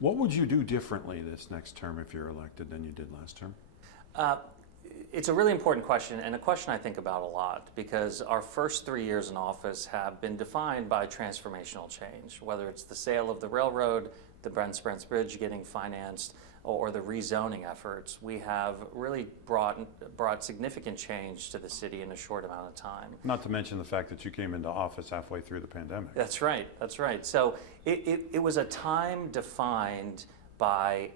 What would you do differently this next term if you're elected than you did last term? It's a really important question, and a question I think about a lot, because our first 3 years in office have been defined by transformational change, whether it's the sale of the railroad, the Brent Spence Bridge getting financed, or the rezoning efforts. We have really brought significant change to the city in a short amount of time. Not to mention the fact that you came into office halfway through the pandemic. That's right, that's right. So it was a time defined by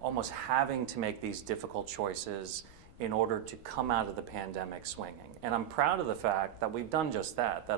almost having to make these difficult choices in order to come out of the pandemic swinging. And I'm proud of the fact that we've done just that,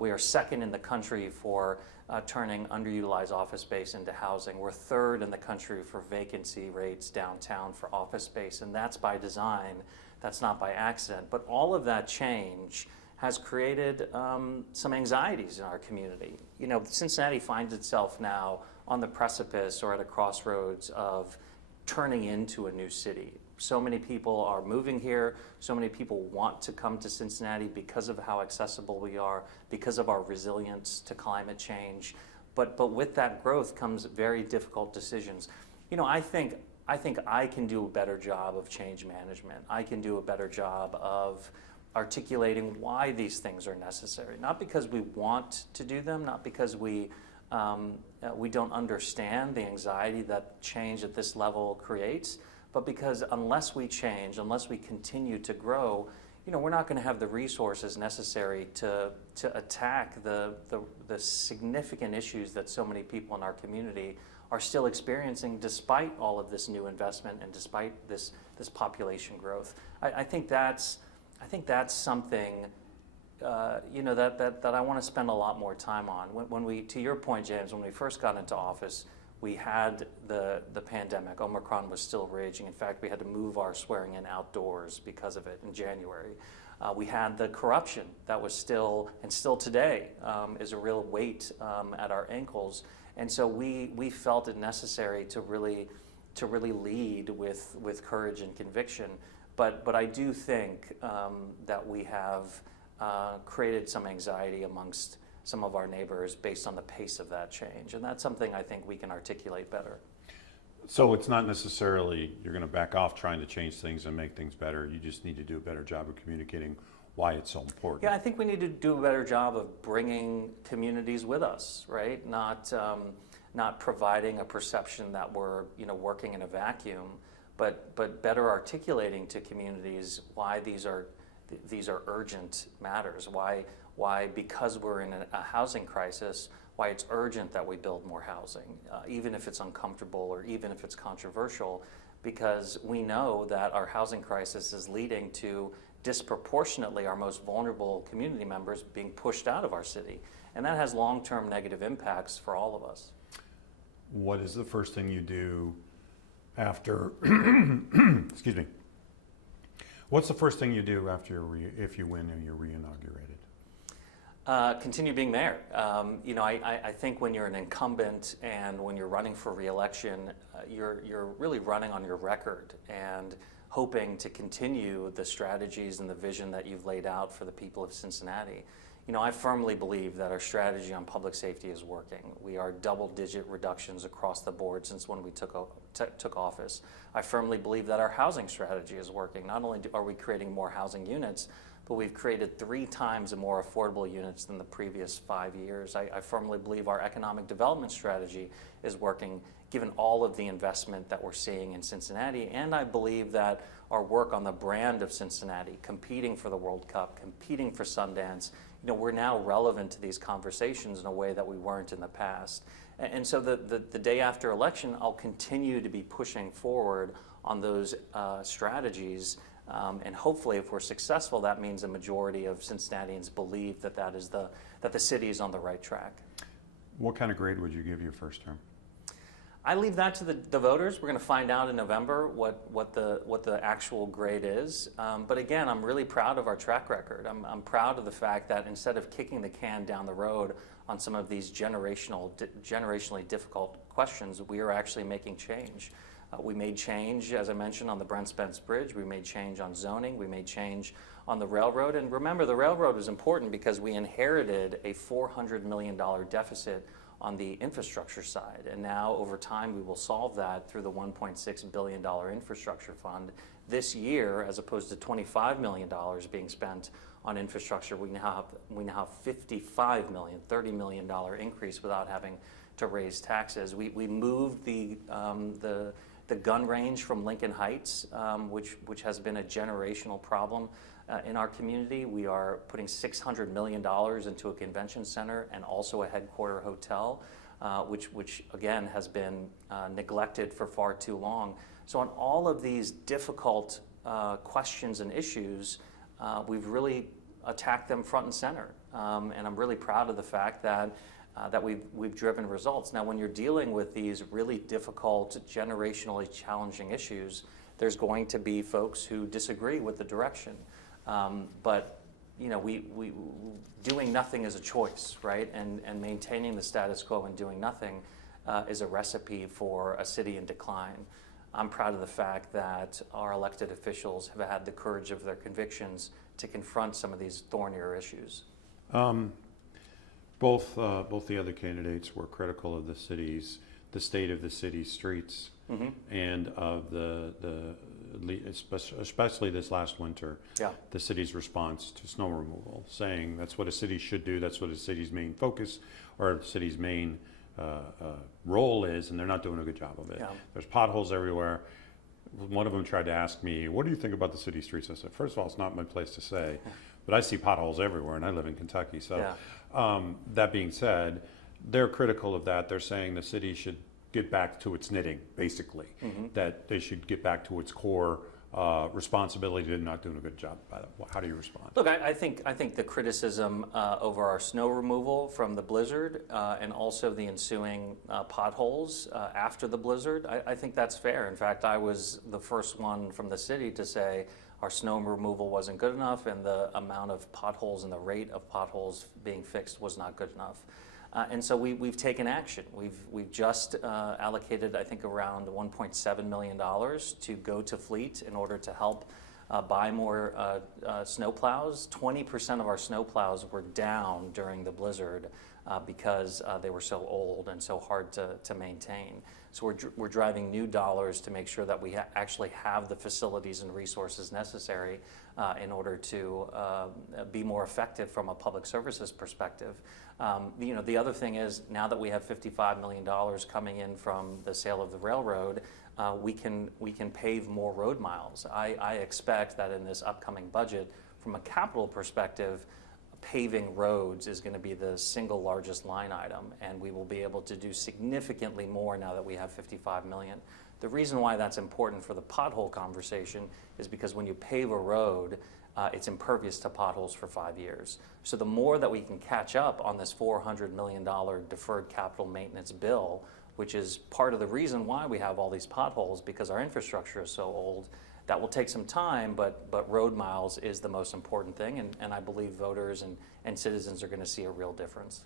we are second in the country for turning underutilized office space into housing. We're third in the country for vacancy rates downtown for office space, and that's by design, that's not by accident. But all of that change has created some anxieties in our community. You know, Cincinnati finds itself now on the precipice or at a crossroads of turning into a new city. So many people are moving here. So many people want to come to Cincinnati because of how accessible we are, because of our resilience to climate change. But with that growth comes very difficult decisions. You know, I think I can do a better job of change management. I can do a better job of articulating why these things are necessary. Not because we want to do them, not because we don't understand the anxiety that change at this level creates, but because unless we change, unless we continue to grow, you know, we're not going to have the resources necessary to attack the significant issues that so many people in our community are still experiencing despite all of this new investment and despite this population growth. I think that's something you know, that I want to spend a lot more time on. When we, to your point, James, when we first got into office, we had the pandemic. Omicron was still raging. In fact, we had to move our swearing in outdoors because of it in January. We had the corruption that was still, and still today, is a real weight at our ankles. And so we felt it necessary to really lead with courage and conviction. But I do think that we have created some anxiety amongst some of our neighbors based on the pace of that change. And that's something I think we can articulate better. So it's not necessarily you're going to back off trying to change things and make things better. You just need to do a better job of communicating why it's so important. Yeah, I think we need to do a better job of bringing communities with us, right? Not providing a perception that we're, you know, working in a vacuum, but better articulating to communities why these are urgent matters, why because we're in a housing crisis, why it's urgent that we build more housing, even if it's uncomfortable or even if it's controversial, because we know that our housing crisis is leading to disproportionately our most vulnerable community members being pushed out of our city. And that has long-term negative impacts for all of us. What is the first thing you do after, excuse me, what's the first thing you do after if you win and you're re-inaugurated? Continue being mayor. You know, I think when you're an incumbent and when you're running for re-election, you're really running on your record and hoping to continue the strategies and the vision that you've laid out for the people of Cincinnati. You know, I firmly believe that our strategy on public safety is working. We are double-digit reductions across the board since when we took office. I firmly believe that our housing strategy is working. Not only are we creating more housing units, but we've created 3 times more affordable units than the previous 5 years. I firmly believe our economic development strategy is working, given all of the investment that we're seeing in Cincinnati. And I believe that our work on the brand of Cincinnati, competing for the World Cup, competing for Sundance, you know, we're now relevant to these conversations in a way that we weren't in the past. And so the day after election, I'll continue to be pushing forward on those strategies. And hopefully, if we're successful, that means a majority of Cincinnatians believe that the city is on the right track. What kind of grade would you give your first term? I leave that to the voters. We're going to find out in November what the actual grade is. But again, I'm really proud of our track record. I'm proud of the fact that instead of kicking the can down the road on some of these generationally difficult questions, we are actually making change. We made change, as I mentioned, on the Brent Spence Bridge. We made change on zoning. We made change on the railroad. And remember, the railroad was important because we inherited a $400 million deficit on the infrastructure side. And now over time we will solve that through the $1.6 billion infrastructure fund. This year, as opposed to $25 million being spent on infrastructure, we now have $55 million, $30 million increase without having to raise taxes. We moved the gun range from Lincoln Heights, which has been a generational problem in our community. We are putting $600 million into a convention center and also a headquarter hotel, which again has been neglected for far too long. So on all of these difficult questions and issues, we've really attacked them front and center. And I'm really proud of the fact that we've driven results. Now, when you're dealing with these really difficult, generationally challenging issues, there's going to be folks who disagree with the direction. But you know, we doing nothing is a choice, right? And maintaining the status quo and doing nothing is a recipe for a city in decline. I'm proud of the fact that our elected officials have had the courage of their convictions to confront some of these thornier issues. Both the other candidates were critical of the state of the city's streets, mm-hmm. and of especially this last winter, the city's response to snow removal, saying that's what a city should do, that's what a city's main focus or the city's main role is, and they're not doing a good job of it. Yeah. There's potholes everywhere. One of them tried to ask me, what do you think about the city streets? I said, first of all, it's not my place to say, but I see potholes everywhere, and I live in Kentucky. So that being said, they're critical of that. They're saying the city should get back to its knitting, basically, mm-hmm. that they should get back to its core responsibility to not doing a good job. How do you respond? Look, I think the criticism over our snow removal from the blizzard and also the ensuing potholes after the blizzard, I think that's fair. In fact, I was the first one from the city to say our snow removal wasn't good enough and the amount of potholes and the rate of potholes being fixed was not good enough. And so we've taken action. We've just allocated, I think, around $1.7 million to go to fleet in order to help buy more snow plows. 20% of our snow plows were down during the blizzard because they were so old and so hard to maintain. So we're driving new dollars to make sure that we actually have the facilities and resources necessary in order to be more effective from a public services perspective. The other thing is, now that we have $55 million coming in from the sale of the railroad, we can pave more road miles. I expect that in this upcoming budget, from a capital perspective, paving roads is going to be the single largest line item, and we will be able to do significantly more now that we have $55 million. The reason why that's important for the pothole conversation is because when you pave a road, it's impervious to potholes for 5 years. So the more that we can catch up on this $400 million deferred capital maintenance bill, which is part of the reason why we have all these potholes, because our infrastructure is so old, that will take some time, but road miles is the most important thing, and I believe voters and citizens are going to see a real difference.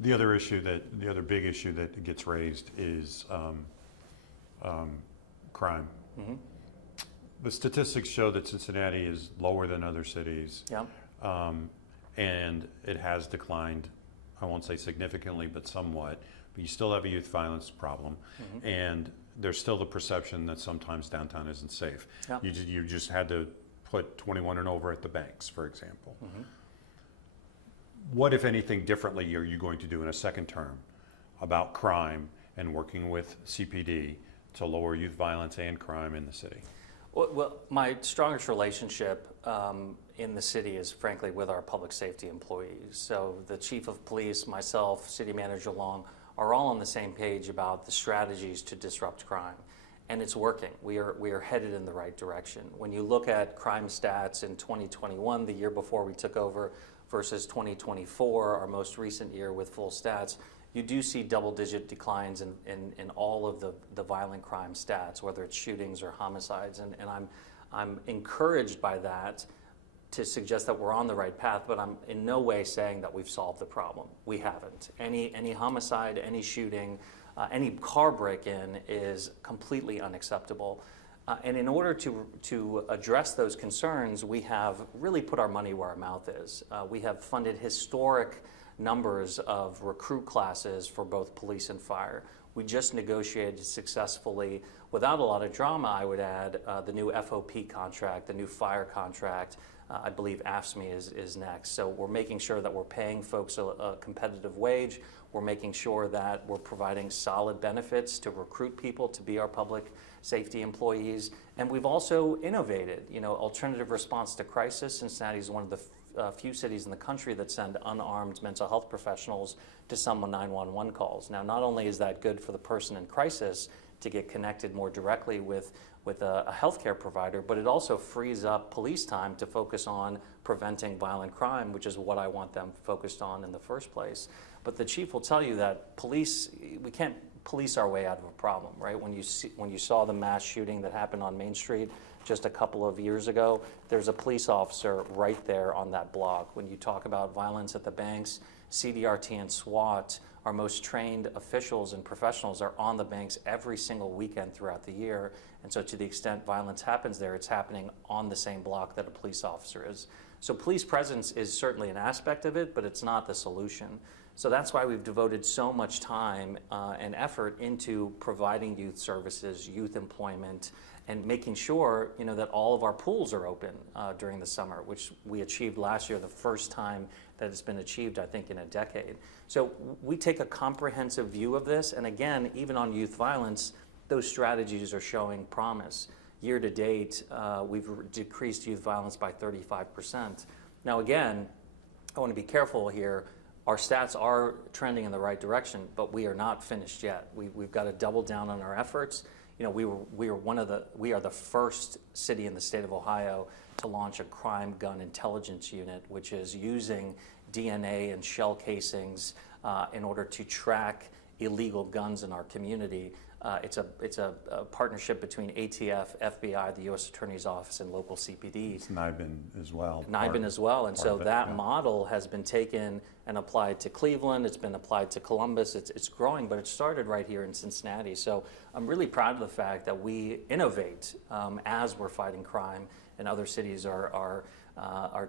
The other big issue that gets raised is crime. Mm-hmm. The statistics show that Cincinnati is lower than other cities, and it has declined, I won't say significantly, but somewhat. But you still have a youth violence problem, mm-hmm. and there's still the perception that sometimes downtown isn't safe. Yep. You just had to put 21 and over at the banks, for example. Mm-hmm. What, if anything, differently are you going to do in a second term about crime and working with CPD to lower youth violence and crime in the city? Well, my strongest relationship in the city is, frankly, with our public safety employees. So the chief of police, myself, city manager Long, are all on the same page about the strategies to disrupt crime. And it's working. We are headed in the right direction. When you look at crime stats in 2021, the year before we took over, versus 2024, our most recent year with full stats, you do see double-digit declines in all of the violent crime stats, whether it's shootings or homicides. And I'm encouraged by that to suggest that we're on the right path, but I'm in no way saying that we've solved the problem. We haven't. Any homicide, any shooting, any car break-in is completely unacceptable. And in order to address those concerns, we have really put our money where our mouth is. We have funded historic numbers of recruit classes for both police and fire. We just negotiated successfully, without a lot of drama, I would add, the new FOP contract, the new fire contract. I believe AFSCME is next. So we're making sure that we're paying folks a competitive wage. We're making sure that we're providing solid benefits to recruit people to be our public safety employees. And we've also innovated. Alternative response to crisis. Cincinnati is one of the few cities in the country that send unarmed mental health professionals to some 911 calls. Now, not only is that good for the person in crisis to get connected more directly with a healthcare provider, but it also frees up police time to focus on preventing violent crime, which is what I want them focused on in the first place. But the chief will tell you that we can't police our way out of a problem, right? When you saw the mass shooting that happened on Main Street just a couple of years ago, there's a police officer right there on that block. When you talk about violence at the banks, CDRT and SWAT, our most trained officials and professionals, are on the banks every single weekend throughout the year. And so to the extent violence happens there, it's happening on the same block that a police officer is. So police presence is certainly an aspect of it, but it's not the solution. So that's why we've devoted so much time and effort into providing youth services, youth employment, and making sure that all of our pools are open during the summer, which we achieved last year, the first time that it's been achieved, I think, in a decade. So we take a comprehensive view of this, and again, even on youth violence, those strategies are showing promise. Year to date, we've decreased youth violence by 35%. Now again, I want to be careful here. Our stats are trending in the right direction, but we are not finished yet. We've got to double down on our efforts. We are the first city in the state of Ohio to launch a crime gun intelligence unit, which is using DNA and shell casings in order to track illegal guns in our community. It's a partnership between ATF, FBI, the U.S. Attorney's Office, and local CPD. It's NIBIN as well. NIBIN as well, and so that model has been taken and applied to Cleveland. It's been applied to Columbus. It's growing, but it started right here in Cincinnati. So I'm really proud of the fact that we innovate as we're fighting crime, and other cities are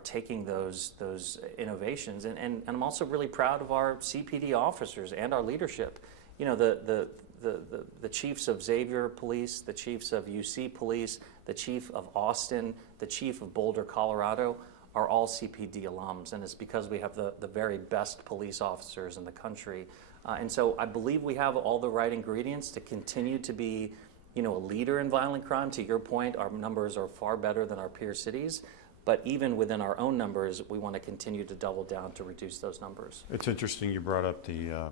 taking those innovations. And I'm also really proud of our CPD officers and our leadership. The chiefs of Xavier Police, the chiefs of UC Police, the chief of Austin, the chief of Boulder, Colorado, are all CPD alums, and it's because we have the very best police officers in the country. And so I believe we have all the right ingredients to continue to be a leader in violent crime. To your point, our numbers are far better than our peer cities, but even within our own numbers, we want to continue to double down to reduce those numbers. It's interesting you brought up the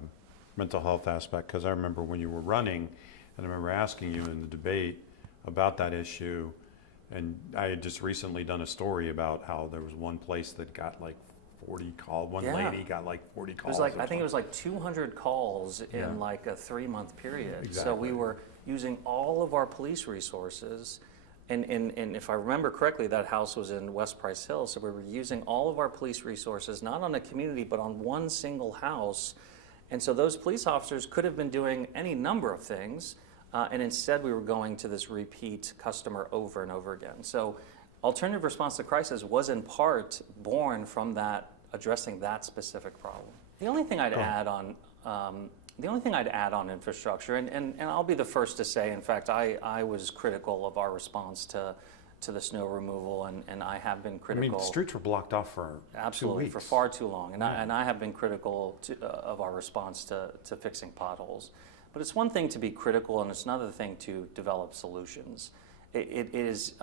mental health aspect, because I remember when you were running, and I remember asking you in the debate about that issue, and I had just recently done a story about how there was one place that got like 40 calls, lady got like 40 calls. I think it was like 200 calls in like a 3-month period. Exactly. So we were using all of our police resources, and if I remember correctly, that house was in West Price Hill, so we were using all of our police resources, not on a community, but on one single house. And so those police officers could have been doing any number of things, and instead we were going to this repeat customer over and over again. So alternative response to crisis was in part born from that, addressing that specific problem. The only thing I'd add on infrastructure, and I'll be the first to say, in fact, I was critical of our response to the snow removal, and I have been critical. I mean, the streets were blocked off for absolutely 2 weeks. for far too long, and I have been critical of our response to fixing potholes. But it's one thing to be critical, and it's another thing to develop solutions. It is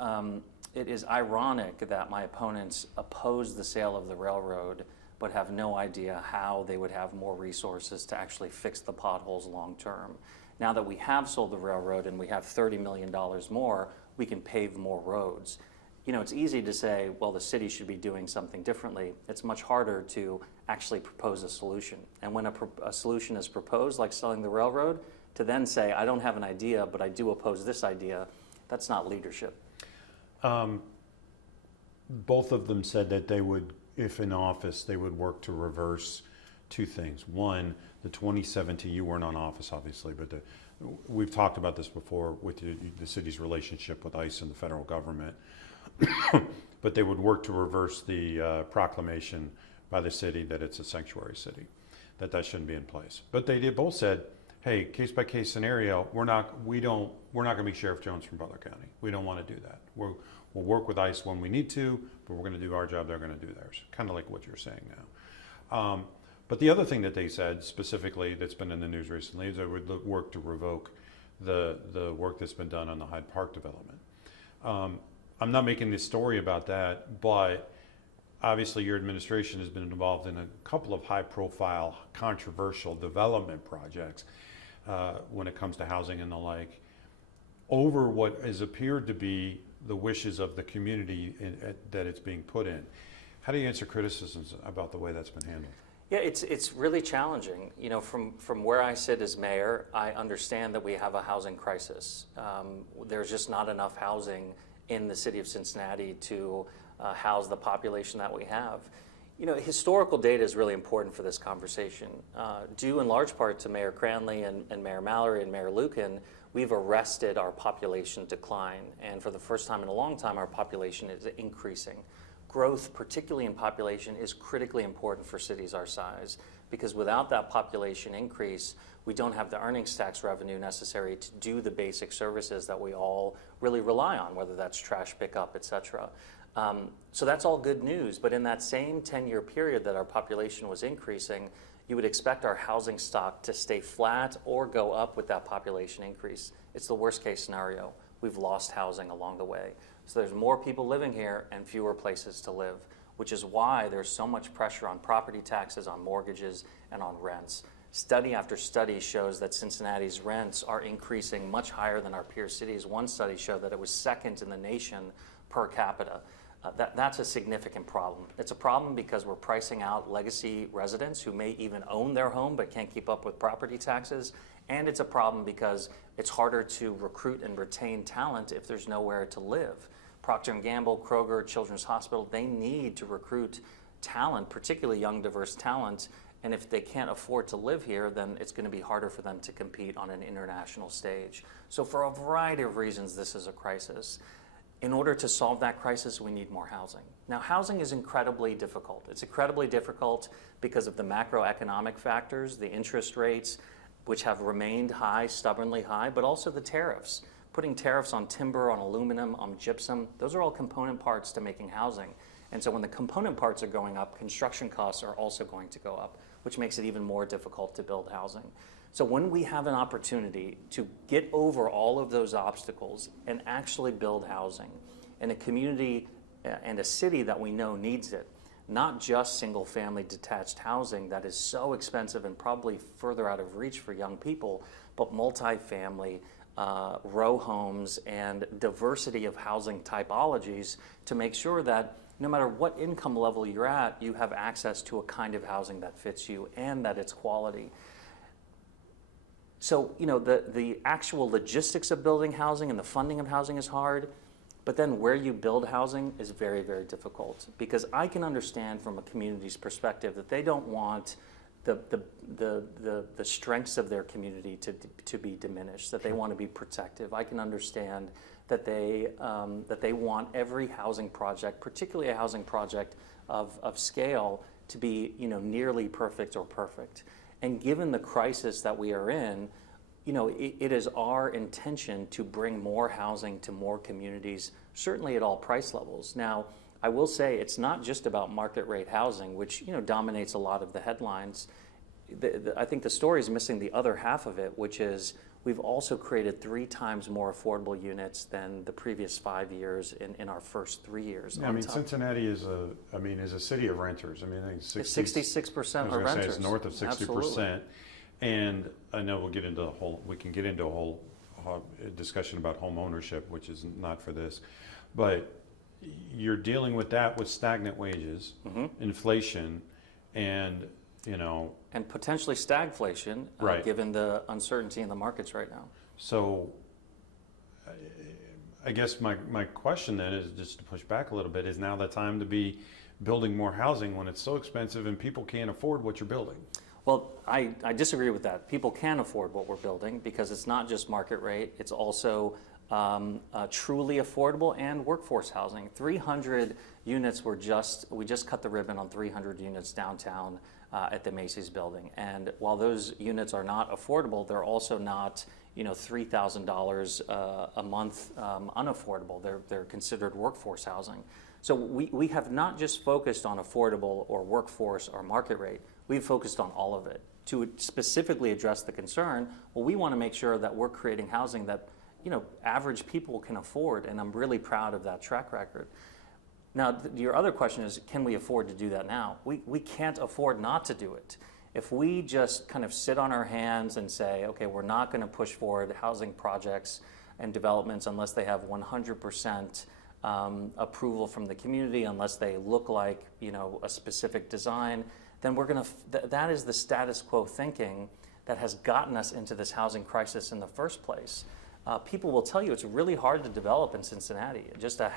ironic that my opponents oppose the sale of the railroad, but have no idea how they would have more resources to actually fix the potholes long term. Now that we have sold the railroad and we have $30 million more, we can pave more roads. It's easy to say, well, the city should be doing something differently. It's much harder to actually propose a solution. And when a solution is proposed, like selling the railroad, to then say, I don't have an idea, but I do oppose this idea, that's not leadership. Both of them said that they would, if in office, they would work to reverse 2 things. One, the 2017, you weren't on office obviously, but we've talked about this before with the city's relationship with ICE and the federal government, but they would work to reverse the proclamation by the city that it's a sanctuary city, that shouldn't be in place. But they both said, hey, case by case scenario, we're not going to be Sheriff Jones from Butler County. We don't want to do that. We'll work with ICE when we need to, but we're going to do our job. They're going to do theirs. Kind of like what you're saying now. But the other thing that they said specifically that's been in the news recently is they would work to revoke the work that's been done on the Hyde Park development. I'm not making this story about that, but obviously your administration has been involved in a couple of high-profile, controversial development projects when it comes to housing and the like, over what has appeared to be the wishes of the community that it's being put in. How do you answer criticisms about the way that's been handled? Yeah, it's really challenging. You know, from where I sit as mayor, I understand that we have a housing crisis. There's just not enough housing in the city of Cincinnati to house the population that we have. You know, historical data is really important for this conversation. Due in large part to Mayor Cranley and Mayor Mallory and Mayor Lucan, we've arrested our population decline. And for the first time in a long time, our population is increasing. Growth, particularly in population, is critically important for cities our size, because without that population increase, we don't have the earnings tax revenue necessary to do the basic services that we all really rely on, whether that's trash pickup, et cetera. So that's all good news, but in that same 10-year period that our population was increasing, you would expect our housing stock to stay flat or go up with that population increase. It's the worst case scenario. We've lost housing along the way. So there's more people living here and fewer places to live, which is why there's so much pressure on property taxes, on mortgages, and on rents. Study after study shows that Cincinnati's rents are increasing much higher than our peer cities. One study showed that it was second in the nation per capita. That's a significant problem. It's a problem because we're pricing out legacy residents who may even own their home but can't keep up with property taxes. And it's a problem because it's harder to recruit and retain talent if there's nowhere to live. Procter & Gamble, Kroger, Children's Hospital, they need to recruit talent, particularly young, diverse talent. And if they can't afford to live here, then it's going to be harder for them to compete on an international stage. So for a variety of reasons, this is a crisis. In order to solve that crisis, we need more housing. Now, housing is incredibly difficult. It's incredibly difficult because of the macroeconomic factors, the interest rates, which have remained high, stubbornly high, but also the tariffs. Putting tariffs on timber, on aluminum, on gypsum, those are all component parts to making housing. And so when the component parts are going up, construction costs are also going to go up, which makes it even more difficult to build housing. So when we have an opportunity to get over all of those obstacles and actually build housing in a community and a city that we know needs it, not just single-family detached housing that is so expensive and probably further out of reach for young people, but multifamily, row homes, and diversity of housing typologies to make sure that no matter what income level you're at, you have access to a kind of housing that fits you and that it's quality. So, you know, the actual logistics of building housing and the funding of housing is hard, but then where you build housing is very, very difficult. Because I can understand from a community's perspective that they don't want the strengths of their community to be diminished, that they want to be protective. I can understand that they want every housing project, particularly a housing project of scale, to be, you know, nearly perfect or perfect. And given the crisis that we are in, you know, it is our intention to bring more housing to more communities, certainly at all price levels. Now, I will say it's not just about market rate housing, which, you know, dominates a lot of the headlines. I think the story is missing the other half of it, which is we've also created 3 times more affordable units than the previous 5 years in our first 3 years. Yeah, I mean, Cincinnati is a city of renters. I mean, I think 66% are renters. It's north of 60%. Absolutely. And I know we can get into a whole discussion about home ownership, which is not for this, but you're dealing with that with stagnant wages, inflation, and, you know, and potentially stagflation, right, given the uncertainty in the markets right now. So I guess my question then is, just to push back a little bit, is now the time to be building more housing when it's so expensive and people can't afford what you're building? Well, I disagree with that. People can afford what we're building because it's not just market rate, it's also truly affordable and workforce housing. 300 units we just cut the ribbon on 300 units downtown at the Macy's building. And while those units are not affordable, they're also not, $3,000 a month unaffordable. They're considered workforce housing. So we have not just focused on affordable or workforce or market rate, we've focused on all of it. To specifically address the concern, well, we want to make sure that we're creating housing that average people can afford, and I'm really proud of that track record. Now, your other question is, can we afford to do that now? We can't afford not to do it. If we just kind of sit on our hands and say, okay, we're not going to push forward housing projects and developments unless they have 100% approval from the community, unless they look like, a specific design, then that is the status quo thinking that has gotten us into this housing crisis in the first place. People will tell you it's really hard to develop in Cincinnati. Just a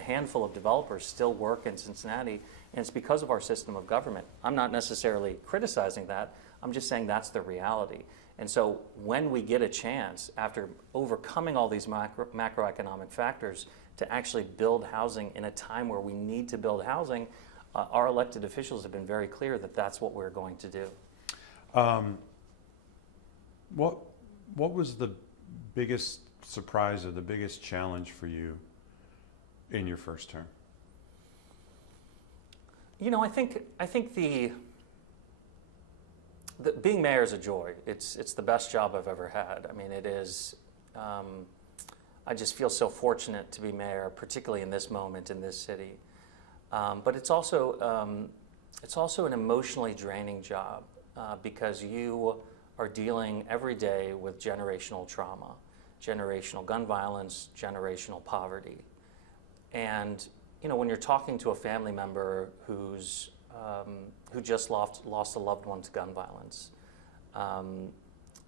handful of developers still work in Cincinnati, and it's because of our system of government. I'm not necessarily criticizing that. I'm just saying that's the reality. And so when we get a chance, after overcoming all these macroeconomic factors, to actually build housing in a time where we need to build housing, our elected officials have been very clear that that's what we're going to do. What was the biggest surprise or the biggest challenge for you in your first term? I think the being mayor is a joy. It's the best job I've ever had. I mean, it is. I just feel so fortunate to be mayor, particularly in this moment in this city. But it's also an emotionally draining job because you are dealing every day with generational trauma, generational gun violence, generational poverty. And when you're talking to a family member who just lost a loved one to gun violence,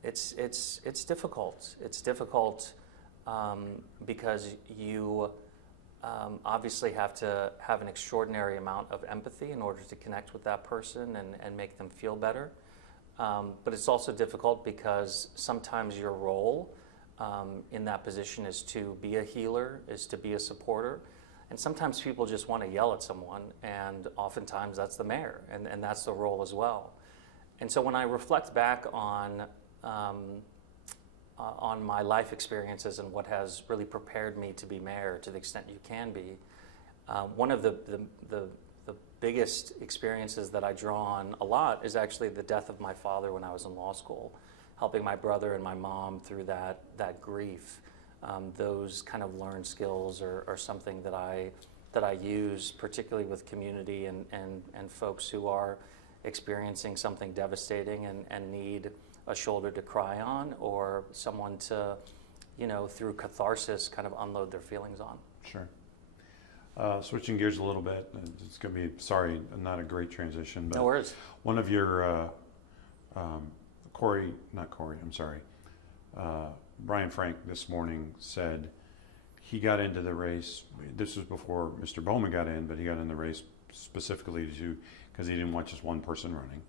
it's difficult. It's difficult because you obviously have to have an extraordinary amount of empathy in order to connect with that person and make them feel better. But it's also difficult because sometimes your role in that position is to be a healer, is to be a supporter. And sometimes people just want to yell at someone, and oftentimes that's the mayor, and that's the role as well. And so when I reflect back on my life experiences and what has really prepared me to be mayor to the extent you can be, one of the biggest experiences that I draw on a lot is actually the death of my father when I was in law school, helping my brother and my mom through that grief. Those kind of learned skills are something that I use, particularly with community and folks who are experiencing something devastating and need a shoulder to cry on, or someone to, through catharsis, kind of unload their feelings on. Sure. Switching gears a little bit, it's going to be, sorry, not a great transition, but no worries. One of your, Brian Frank this morning said he got into the race, this was before Mr. Bowman got in, but he got in the race specifically because he didn't want just one person running.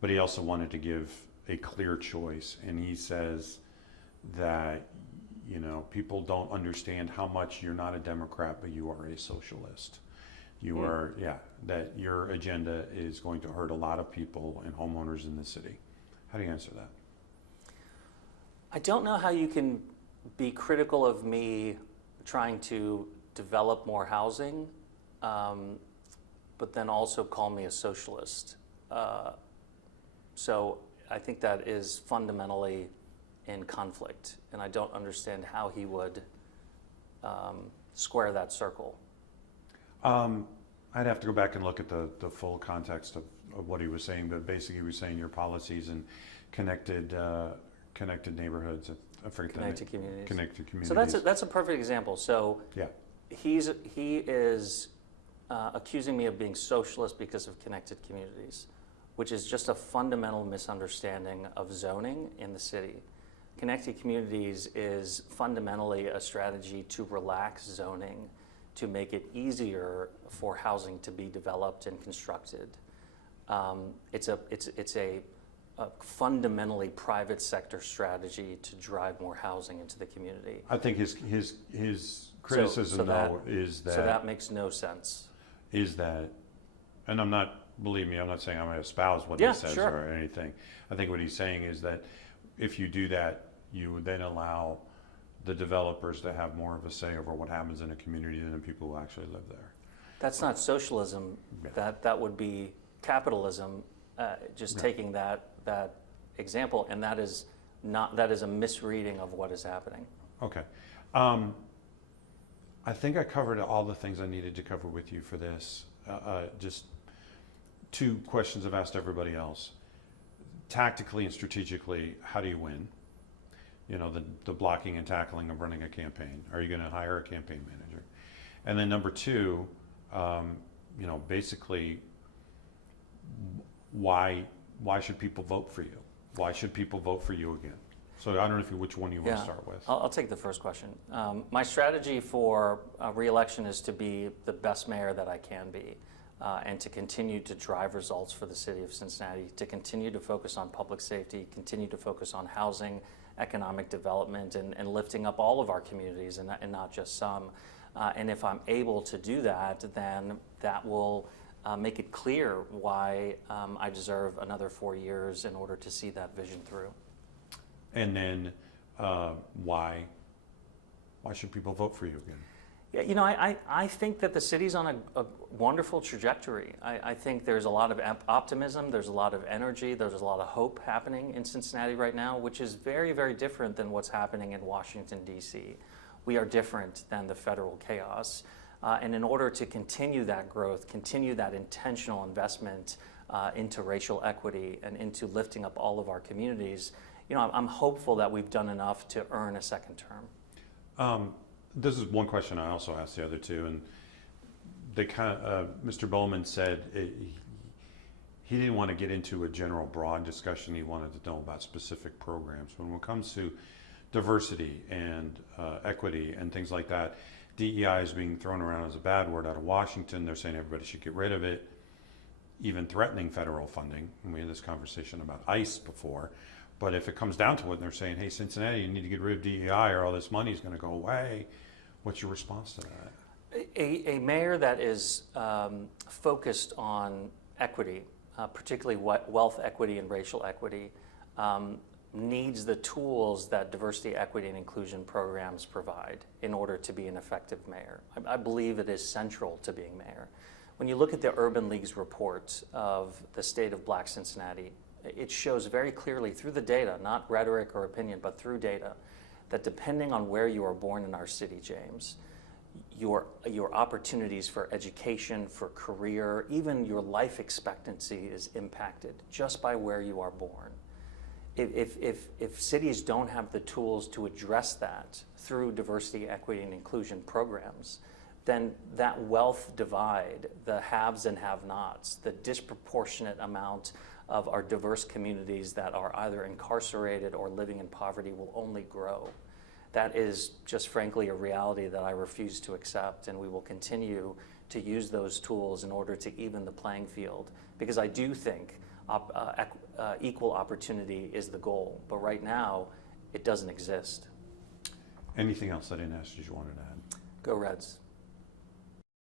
But he also wanted to give a clear choice, and he says that people don't understand how much you're not a Democrat, but you are a socialist. You are, that your agenda is going to hurt a lot of people and homeowners in the city. How do you answer that? I don't know how you can be critical of me trying to develop more housing, but then also call me a socialist. So I think that is fundamentally in conflict, and I don't understand how he would square that circle. I'd have to go back and look at the full context of what he was saying, but basically he was saying your policies and connected neighborhoods. I forget Connected communities. Connected communities. So that's a perfect example. So yeah. He is accusing me of being socialist because of connected communities, which is just a fundamental misunderstanding of zoning in the city. Connected communities is fundamentally a strategy to relax zoning, to make it easier for housing to be developed and constructed. It's a a fundamentally private sector strategy to drive more housing into the community. I think his criticism is that. So that makes no sense. Is that, and believe me, I'm not saying I'm going to espouse what Yeah, he says sure. or anything. I think what he's saying is that if you do that, you would then allow the developers to have more of a say over what happens in a community than the people who actually live there. That's not socialism. Yeah. That would be capitalism. Just taking that example, and that is a misreading of what is happening. Okay. I think I covered all the things I needed to cover with you for this. Just two questions I've asked everybody else. Tactically and strategically, how do you win? You know, the blocking and tackling of running a campaign. Are you going to hire a campaign manager? And then number two, you know, basically, why should people vote for you? Why should people vote for you again? So I don't know which one you want to start with. I'll take the first question. My strategy for re-election is to be the best mayor that I can be, and to continue to drive results for the city of Cincinnati, to continue to focus on public safety, continue to focus on housing, economic development, and lifting up all of our communities and not just some. And if I'm able to do that, then that will make it clear why I deserve another 4 years in order to see that vision through. And then why should people vote for you again? Yeah, you know, I think that the city's on a wonderful trajectory. I think there's a lot of optimism, there's a lot of energy, there's a lot of hope happening in Cincinnati right now, which is very, very different than what's happening in Washington, D.C. We are different than the federal chaos. And in order to continue that growth, continue that intentional investment into racial equity and into lifting up all of our communities, you know, I'm hopeful that we've done enough to earn a second term. This is one question I also asked the other two, and they Mr. Bowman said he didn't want to get into a general broad discussion. He wanted to know about specific programs. When it comes to diversity and equity and things like that, DEI is being thrown around as a bad word out of Washington. They're saying everybody should get rid of it, even threatening federal funding. And we had this conversation about ICE before. But if it comes down to it and they're saying, hey, Cincinnati, you need to get rid of DEI or all this money is going to go away, what's your response to that? A mayor that is focused on equity, particularly wealth equity and racial equity, needs the tools that diversity, equity, and inclusion programs provide in order to be an effective mayor. I believe it is central to being mayor. When you look at the Urban League's report of the state of Black Cincinnati, it shows very clearly through the data, not rhetoric or opinion, but through data, that depending on where you are born in our city, James, your opportunities for education, for career, even your life expectancy is impacted just by where you are born. If cities don't have the tools to address that through diversity, equity, and inclusion programs, then that wealth divide, the haves and have-nots, the disproportionate amount of our diverse communities that are either incarcerated or living in poverty will only grow. That is just frankly a reality that I refuse to accept, and we will continue to use those tools in order to even the playing field, because I do think equal opportunity is the goal, but right now it doesn't exist. Anything else I didn't ask you wanted to add? Go Reds.